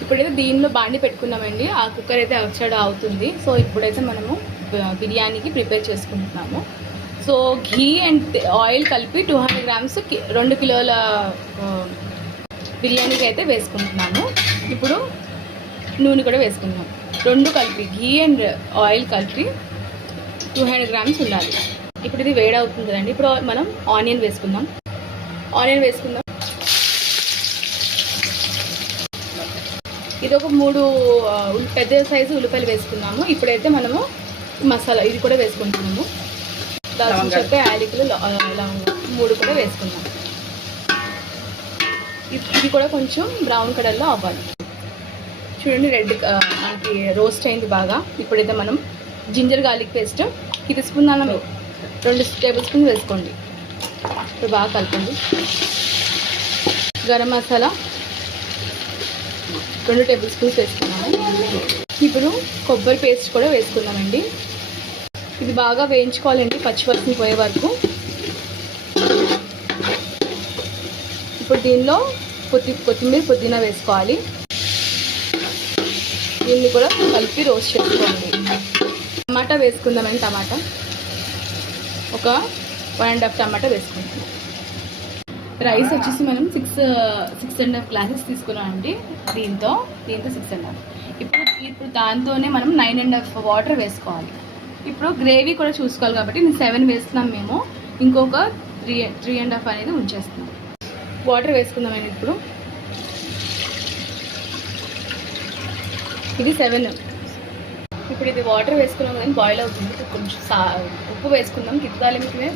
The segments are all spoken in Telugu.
ఇప్పుడైతే దీనిలో బాండి పెట్టుకున్నామండి. ఆ కుక్కర్ అయితే అవుట్ సైడ్ అవుతుంది. సో ఇప్పుడైతే మనము బిర్యానీకి ప్రిపేర్ చేసుకుంటున్నాము. సో ఘీ అండ్ ఆయిల్ కలిపి 200 గ్రామ్స్ 2 కిలోల బిర్యానీకి అయితే వేసుకుంటున్నాము. ఇప్పుడు నూనె కూడా వేసుకుందాం. 2 కలిపి ఘీ అండ్ ఆయిల్ కలిపి 200 గ్రామ్స్ ఉండాలి. ఇప్పుడు ఇది వేడి అవుతుంది కదండి. ఇప్పుడు మనం ఆనియన్ వేసుకుందాం. ఇది ఒక 3 పెద్ద సైజు ఉల్లిపాయలు వేసుకున్నాము. ఇప్పుడైతే మనము మసాలా ఇది కూడా వేసుకుంటున్నాము. దాల్చిన చెక్క, యాలకులు, లవంగం 3 కూడా వేసుకున్నాం. ఇది కూడా కొంచెం బ్రౌన్ కలర్లో అవ్వాలి. చూడండి రెడ్ మనకి రోస్ట్ అయింది బాగా. ఇప్పుడైతే మనం జింజర్ గార్లిక్ పేస్ట్ 1 స్పూన్ అన్నం 2 టేబుల్ స్పూన్ వేసుకోండి. ఇప్పుడు బాగా కలపండి. గరం మసాలా 2 టేబుల్ స్పూన్స్ వేసుకున్నాము. ఇప్పుడు కొబ్బరి పేస్ట్ కూడా వేసుకున్నామండి. ఇది బాగా వేయించుకోవాలండి పచ్చివాసన పోయే వరకు. ఇప్పుడు దీనిలో కొత్తిమీర, పుదీనా వేసుకోవాలి. దీన్ని కూడా కలిపి రోస్ట్ చేసుకోండి. టమాటా వేసుకుందామండి. టమాటా ఒక 1.5 టమాటా వేసుకుంటాం. రైస్ వచ్చేసి మనం 6.5 గ్లాసెస్ తీసుకున్నామండి. దీంతో 6.5. ఇప్పుడు దాంతోనే మనం 9.5 వాటర్ వేసుకోవాలి. ఇప్పుడు గ్రేవీ కూడా చూసుకోవాలి కాబట్టి నేను 7 వేస్తున్నాం మేము. ఇంకొక 3.5 అనేది ఉంచేస్తున్నాం. వాటర్ వేసుకుందామండి. ఇది 7. ఇప్పుడు ఇది వాటర్ వేసుకున్నాం కానీ బాయిల్ అవుతుంది. కొంచెం ఉప్పు వేసుకుందాం. కిత్తాలి మీకనే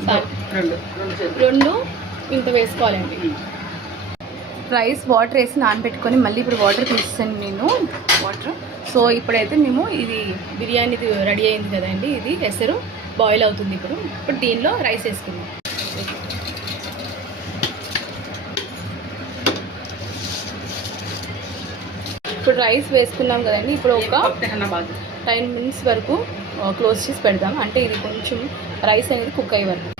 2 ఇంత వేసుకోవాలండి. రైస్ వాటర్ వేసి నానబెట్టుకొని మళ్ళీ ఇప్పుడు వాటర్ తీసేసాను నేను వాటర్. సో ఇప్పుడైతే మేము ఇది బిర్యానీ రెడీ అయింది కదండి. ఇది ఎసరు బాయిల్ అవుతుంది. ఇప్పుడు దీనిలో రైస్ వేసుకుందాం. ఇప్పుడు రైస్ వేసుకున్నాం కదండి. ఇప్పుడు ఒక 10 మినిట్స్ వరకు క్లోజ్ చేసి పెడదాం. అంటే ఇది కొంచెం రైస్ అనేది కుక్ అయ్యే వరకు.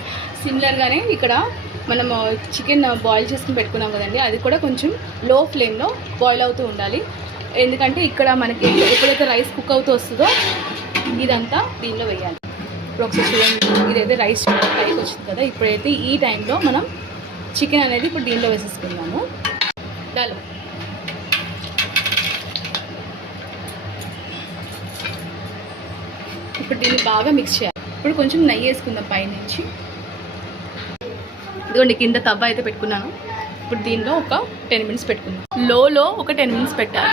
సిమిలర్గానే ఇక్కడ మనము చికెన్ బాయిల్ చేసుకుని పెట్టుకున్నాం కదండి. అది కూడా కొంచెం లో ఫ్లేమ్లో బాయిల్ అవుతూ ఉండాలి. ఎందుకంటే ఇక్కడ మనకి ఎప్పుడైతే రైస్ కుక్ అవుతూ వస్తుందో ఇదంతా దీనిలో వేయాలి. ఇప్పుడు ఒకసారి చూడండి. ఇదైతే రైస్ పైకి వచ్చింది కదా. ఇప్పుడైతే ఈ టైంలో మనం చికెన్ అనేది ఇప్పుడు దీనిలో వేసేసుకుందాము. దాని ఇప్పుడు దీన్ని బాగా మిక్స్ చేయాలి. ఇప్పుడు కొంచెం నెయ్యి వేసుకుందాం పైనుంచి. ఇదిగోండి కింద తవ్వ అయితే పెట్టుకున్నాను. ఇప్పుడు దీనిలో ఒక 10 మినిట్స్ పెట్టుకుందాం. లోలో ఒక 10 మినిట్స్ పెట్టాలి.